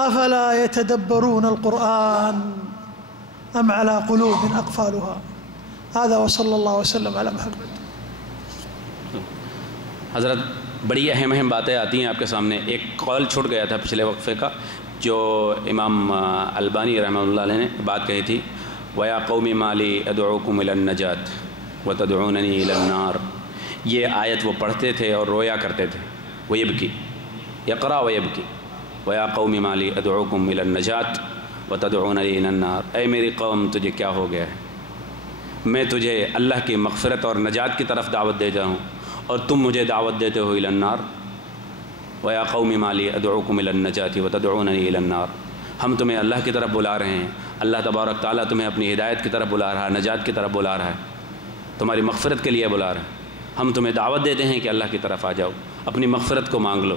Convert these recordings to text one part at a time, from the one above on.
افلا يتدبرون القرآن ام على قلوب اقفالها. هذا وصلی اللہ وسلم علی محمد. حضرت بڑی اہم باتیں آتی ہیں آپ کے سامنے. ایک قول چھوٹ گیا تھا پچھلے وقفے کا جو امام البانی رحمہ اللہ علیہ نے بات کہی تھی، وَيَا قَوْمِ مَا لِي أَدْعُوكُمْ إِلَى النَّجَاةِ وَتَدْعُونَنِي إِلَى النَّارِ. یہ آیت وہ پڑھتے تھے اور رویا کرتے تھے. وَيَبْكِي يَقْرَأُ وَيَبْكِي وَيَا قَوْمِ مَا لِي أَدْعُوكُمْ إِلَى النَّجَاةِ وَتَدْعُونَنِي إِلَى النَّارِ. اے میری قوم تجھے کیا ہو گیا ہے، میں تجھے اللہ کی مغفرت اور نجات کی طرف دعوت دیتا ہوں اور تم مجھے دعوت دیتے ہو إِلَى النَّارِ. وَيَا قَوْمِ مَا لِي أَدْعُوكُمْ إِلَى النَّجَاةِ وَتَدْعُونَنِي إِلَى النَّارِ. ہم تمہیں اللہ کی طرف بلا رہے ہیں، اللہ تبارک تعالیٰ تمہیں اپنی ہدایت کی طرف بلا رہا ہے، نجات کی طرف بلا رہا ہے، تمہاری مغفرت کے لیے بلا رہا ہے. ہم تمہیں دعوت دیتے ہیں کہ اللہ کی طرف آ جاؤ، اپنی مغفرت کو مانگ لو.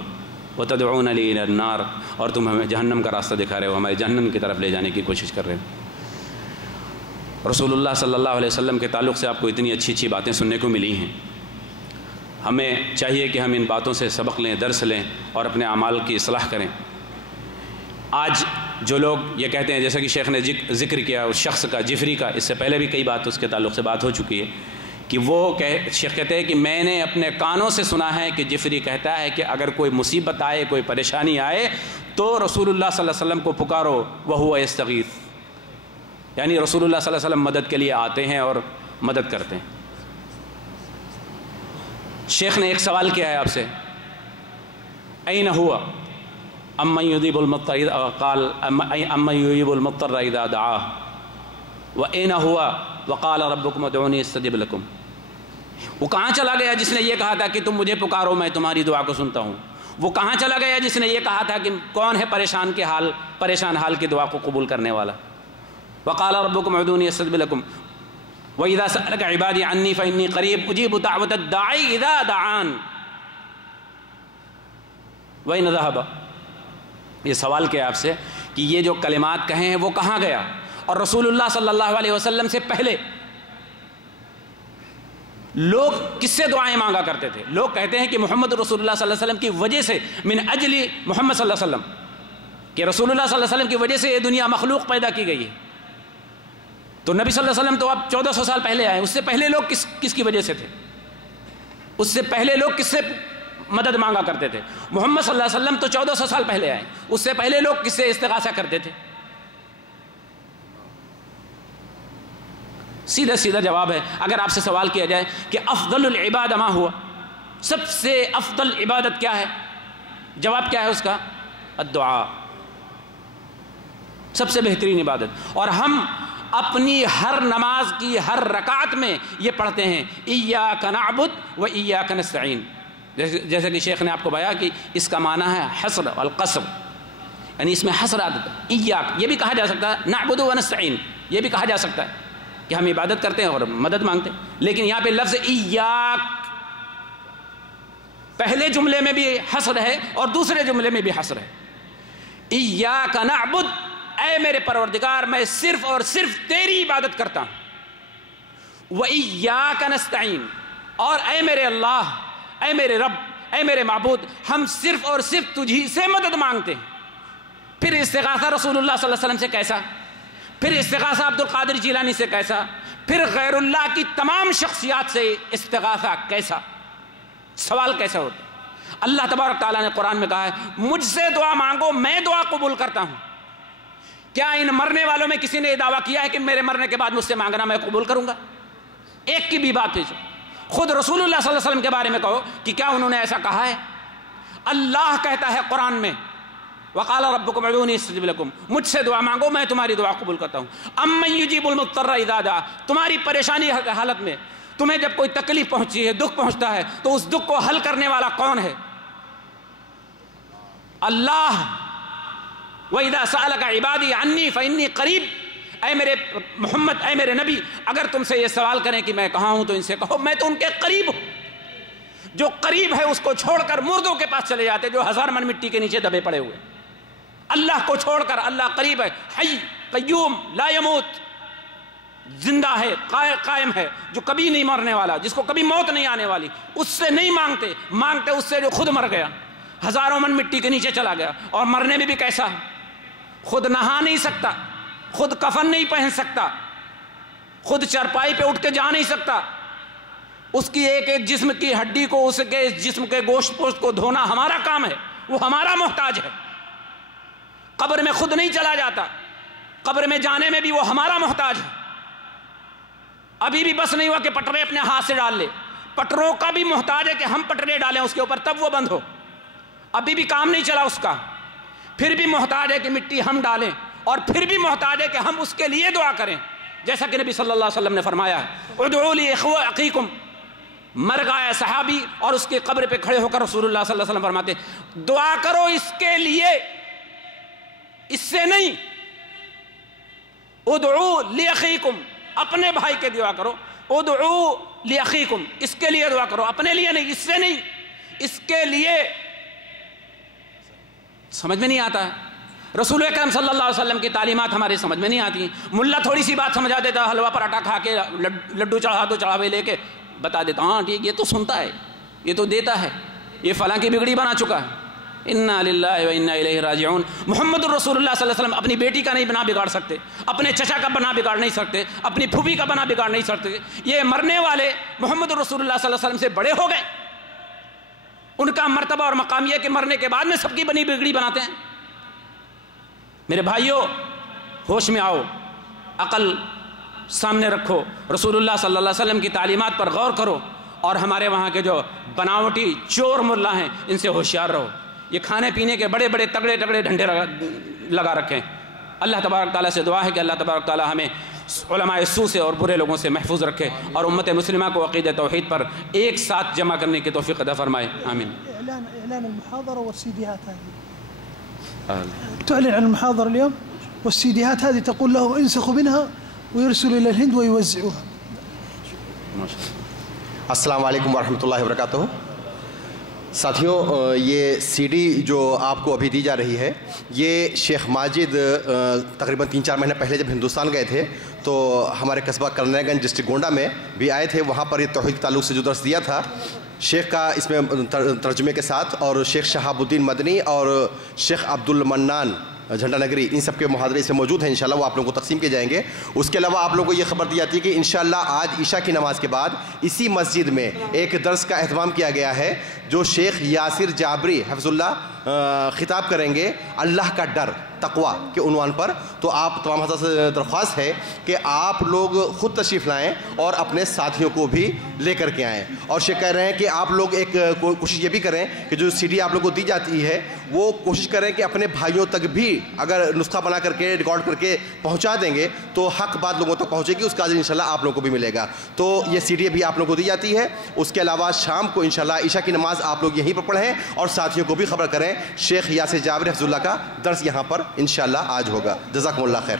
وَتَدْعُونَنِي إِلَى النَّارِ. اور تم ہمیں جہنم کا راستہ دکھا رہے ہو، ہمارے جہنم کی طرف لے جانے کی کوشش کر رہے ہو. رسول اللہ صلی اللہ علیہ وسلم کے تعلق سے آپ کو اتنی اچھی اچھی باتیں سننے کو ملی ہیں. ہمیں چاہیے کہ ہم ان باتوں سے سبق لیں، درس لیں اور اپنے اعمال کی اصلاح کریں. آج جو لوگ یہ کہتے ہیں، جیسا کہ شیخ نے ذکر کیا اس شخص کا، جفری کا، اس سے پہلے بھی کئی بات اس کے تعلق سے بات ہو چکی ہے کہ وہ شیخ کہتے ہیں کہ میں نے اپنے کانوں سے سنا ہے کہ جفری کہتا ہے کہ اگر کوئی مصیبت آئے، کوئی پریشانی آئے تو رسول اللہ صلی اللہ علیہ وسلم کو پکارو وَهُوَ يَسْتَغِيثُ. یعنی رسول اللہ صلی اللہ علیہ وسلم مدد کے لیے آتے ہیں اور مدد کرتے ہیں. شیخ نے ایک سوال کیا ہے آپ سے، أَيْنَ هُوَ أَمَّنْ يُجِيبُ الْمُضْطَرَّ قال أَمَّنْ يُجِيبُ الْمُضْطَرَّ إِذَا دَعَاهُ وَأَيْنَ هُوَ وَقَالَ رَبُّكُمْ ادْعُونِي أَسْتَجِبْ لَكُمْ. وہ کہاں چلا گیا جس نے یہ کہا تھا کہ تم مجھے پکارو میں تمہاری دعا کو سنتا ہوں؟ وہ کہاں چلا گیا جس نے یہ کہا تھا کہ کون ہے پریشان حال کی دعا کو قبول کرنے والا؟ وَقَالَ رَبُّكُمْ ادْعُونِي أَسْتَجِبْ لَكُمْ وَإِذَا سَأَلَكَ عِبَادِي عَنِّي فَإِنِّي قَرِيبٌ أُجِيبُ دَعْوَةَ الدَّاعِ إِذَا دَعَانِ وَأَيْنَ ذَهَبَ. یہ سوال کیا آپ سے کہ یہ جو کلمات کہیں ہیں وہ کہاں گیا؟ اور رسول اللہ صلی اللہ علیہ وسلم سے پہلے لوگ کس سے دعائیں مانگا کرتے تھے؟ لوگ کہتے ہیں کہ محمد رسول اللہ صلی اللہ علیہ وسلم کی وجہ سے، من اجل محمد صلی اللہ علیہ وسلم، کہ رسول اللہ صلی اللہ علیہ وسلم کی وجہ سے یہ دنیا مخلوق پیدا کی گئی ہے. تو نبی صلی اللہ علیہ وسلم تو اب 1400 سال پہلے آئے. اس سے پہلے لوگ کس کی وجہ سے تھے؟ اس سے پہلے لوگ کس سے مدد مانگا کرتے تھے؟ محمد صلی اللہ علیہ وسلم تو 1400 سال پہلے آئے. اس سے پہلے لوگ کس سے استغاثہ کرتے تھے؟ سیدھا جواب ہے. اگر آپ سے سوال کیا جائے کہ افضل العباد ما ہوا، سب سے افضل عبادت کیا ہے، جواب کیا ہے اس کا؟ الدعاء. سب سے بہترین عبادت. اور ہم اپنی ہر نماز کی ہر رکعت میں یہ پڑھتے ہیں ایاک نعبد و ایاک نستعین. جیسے کہ شیخ نے آپ کو بتایا کہ اس کا معنی ہے حصر والقصر، یعنی اس میں حصر آتا ہے. ایاک یہ بھی کہا جا سکتا ہے، نعبد و نستعین یہ بھی کہا جا سکتا ہے کہ ہم عبادت کرتے ہیں اور مدد مانگتے ہیں. لیکن یہاں پہ لفظ ایاک پہلے جملے میں بھی حصر ہے اور دوسرے جملے میں بھی حصر ہے. ایاک نعبد، اے میرے پروردگار میں صرف اور صرف تیری عبادت کرتا ہوں. وَإِيَّاكَ نَسْتَعِينُ، اور اے میرے اللہ، اے میرے رب، اے میرے معبود، ہم صرف اور صرف تجھی سے مدد مانگتے ہیں. پھر استغاثہ رسول اللہ صلی اللہ علیہ وسلم سے کیسا؟ پھر استغاثہ عبد القادر جیلانی سے کیسا؟ پھر غیر اللہ کی تمام شخصیات سے استغاثہ کیسا؟ سوال کیسا ہوتا؟ اللہ تبارک تعالیٰ نے قرآن میں کہا ہے مجھ سے دعا مانگو میں دعا قبول کرتا ہوں. کیا ان مرنے والوں میں کسی نے یہ دعویٰ کیا ہے کہ میرے مرنے کے بعد مجھ سے مانگنا میں قبول کروں گا؟ ایک کی بھی بات بھیجو. خود رسول اللہ صلی اللہ علیہ وسلم کے بارے میں کہو کہ کیا انہوں نے ایسا کہا ہے؟ اللہ کہتا ہے قرآن میں وَقَالَ رَبُّكُمْ ادْعُونِي أَسْتَجِبْ لَكُمْ، مجھ سے دعا مانگو میں تمہاری دعا قبول کرتا ہوں. أَمَّن يُجِيبُ الْمُضْطَرَّ إِذَا دَعَاهُ، تمہاری پریشانی حالت میں تمہیں جب کوئی تکلیف پہنچی ہے، دکھ پہنچتا ہے، تو اس دکھ کو حل کرنے والا کون ہے؟ اللہ. وَإِذَا سَأَلَكَ عِبَادِي عَنِّي فَإِنِّي قَرِيبٌ، اے میرے محمد، اے میرے نبی، اگر تم سے یہ سوال کریں کہ میں کہاں ہوں تو ان سے کہو میں تو ان کے قریب ہوں. جو قریب ہے اس کو چھوڑ کر مردوں کے پاس چلے جاتے جو 1000 من مٹی کے نیچے دبے پڑے ہوئے. اللہ کو چھوڑ کر، اللہ قریب ہے، حی قیوم لا یموت، زندہ ہے، قائم ہے، جو کبھی نہیں مرنے والا، جس کو کبھی موت نہیں آنے والی. اس سے نہیں مانگتے اس سے جو خود مر گیا، 1000 من مٹی کے نیچے چلا گیا. اور مرنے میں بھی کیسا ہے؟ خود نہا نہیں سکتا، خود کفن نہیں پہن سکتا، خود چرپائی پہ اٹھ کے جا نہیں سکتا، اس کی ایک ایک جسم کی ہڈی کو، اس کے جسم کے گوشت پوشت کو دھونا ہمارا کام ہے، وہ ہمارا محتاج ہے۔ قبر میں خود نہیں چلا جاتا، قبر میں جانے میں بھی وہ ہمارا محتاج ہے۔ ابھی بھی بس نہیں ہوا کہ پٹرے اپنے ہاتھ سے ڈال لے، پٹروں کا بھی محتاج ہے کہ ہم پٹرے ڈالیں اس کے اوپر تب وہ بند ہو، ابھی بھی کام نہیں چلا اس کا، پھر بھی محتاج ہے کہ مٹی ہم ڈالیں، اور پھر بھی محتاج ہے کہ ہم اس کے لیے دعا کریں، جیسا کہ نبی صلی اللہ علیہ وسلم نے فرمایا ہے ادعوا لی اخیکم۔ مر گیا صحابی اور اس کی قبر پہ کھڑے ہو کر رسول اللہ صلی اللہ علیہ وسلم فرماتے ہیں دعا کرو اس کے لیے، اس سے نہیں، ادعوا لی اخیکم، اپنے بھائی کے دعا کرو، ادعوا لی اخیکم، اس کے لیے دعا کرو، اپنے لیے نہیں، اس سے نہیں، اس کے لیے۔ سمجھ میں نہیں آتا ہے، رسول اکرم صلی اللہ علیہ وسلم کی تعلیمات ہماری سمجھ میں نہیں آتی ہیں۔ ملا تھوڑی سی بات سمجھا دیتا، حلوہ پراٹھا کھا کے لڈو چڑھا دو، چڑھاوے لے کے بتا دیتا ہاں ٹھیک، یہ تو سنتا ہے، یہ تو دیتا ہے، یہ فلاں کی بگڑی بنا چکا ہے۔ انا للہ و انا الیہ راجعون۔ محمد الرسول اللہ صلی اللہ علیہ وسلم اپنی بیٹی کا نہیں بنا بگاڑ سکتے، اپنے چچا کا بنا بگاڑ نہیں سکتے، اپنی پھوپھی کا بنا بگاڑ نہیں سکتے۔ یہ مرنے والے محمد الرسول اللہ صلی اللہ علیہ وسلم سے بڑے ہو گئے، ان کا مرتبہ اور مقام یہ کہ مرنے کے بعد میں سب کی بنی بگڑی بناتے ہیں۔ میرے بھائیوں، ہوش میں آؤ، عقل سامنے رکھو، رسول اللہ صلی اللہ علیہ وسلم کی تعلیمات پر غور کرو، اور ہمارے وہاں کے جو بناوٹی چور ملا ہیں ان سے ہوشیار رہو۔ یہ کھانے پینے کے بڑے بڑے تگڑے تگڑے ڈنڈے لگا رکھے ہیں۔ اللہ تبارک تعالیٰ سے دعا ہے کہ اللہ تبارک تعالیٰ ہمیں علماء سو سے اور برے لوگوں سے محفوظ رکھے، اور امت مسلمہ کو عقیدہ توحید پر ایک ساتھ جمع کرنے کی توفیق عطا فرمائے، آمین۔ اعلان المحاضرة والسيديهات هذه تعلن عن المحاضرة اليوم، والسيديهات هذه تقول لهم انسخوا منها ويرسلوا إلى الهند ويوزعوها۔ السلام علیکم ورحمۃ اللہ وبرکاتہ۔ ساتھیوں، یہ سی ڈی جو آپ کو ابھی دی جا رہی ہے، یہ شیخ ماجد تقریباً 3-4 مہینے پہلے جب ہندوستان گئے تھے تو ہمارے قصبہ کرنیا گنج ڈسٹرکٹ گونڈا میں بھی آئے تھے، وہاں پر یہ توحید تعلق سے جو درس دیا تھا شیخ کا اس میں ترجمے کے ساتھ، اور شیخ شہاب الدین مدنی اور شیخ عبد المنان جھنڈا نگری ان سب کے محاضرے سے موجود ہیں، انشاءاللہ وہ آپ لوگوں کو تقسیم کیے جائیں گے۔ اس کے علاوہ آپ لوگوں کو یہ خبر دی جاتی ہے کہ انشاءاللہ آج عشاء کی نماز کے بعد اسی مسجد میں ایک درس کا اہتمام کیا گیا ہے، جو شیخ یاسر جابری حفظ اللہ خطاب کریں گے اللہ کا ڈر تقوی کے عنوان پر۔ تو آپ تمام حضرات سے درخواست ہے کہ آپ لوگ خود تشریف لائیں اور اپنے ساتھیوں کو بھی لے کر کے آئیں، اور شیخ کہہ رہے ہیں کہ آپ لوگ ایک کوشش یہ بھی کریں کہ جو سی ڈی آپ لوگوں کو دی جاتی ہے وہ کوشش کریں کہ اپنے بھائیوں تک بھی اگر نسخہ بنا کر کے ریکارڈ کر کے پہنچا دیں گے تو حق بات لوگوں تک پہنچے گی، اس کا انشاءاللہ آپ لوگوں کو بھی ملے گا۔ تو یہ سی ڈی بھی آپ لوگوں کو دی جاتی ہے۔ اس کے علاوہ شام کو انشاءاللہ عشاء کی نماز آپ لوگ یہیں پر پڑھیں اور ساتھیوں کو بھی خبر کریں، شیخ یاسر جابر حفظ اللہ کا درس یہاں پر انشاءاللہ آج ہوگا۔ جزاکم اللہ خیر۔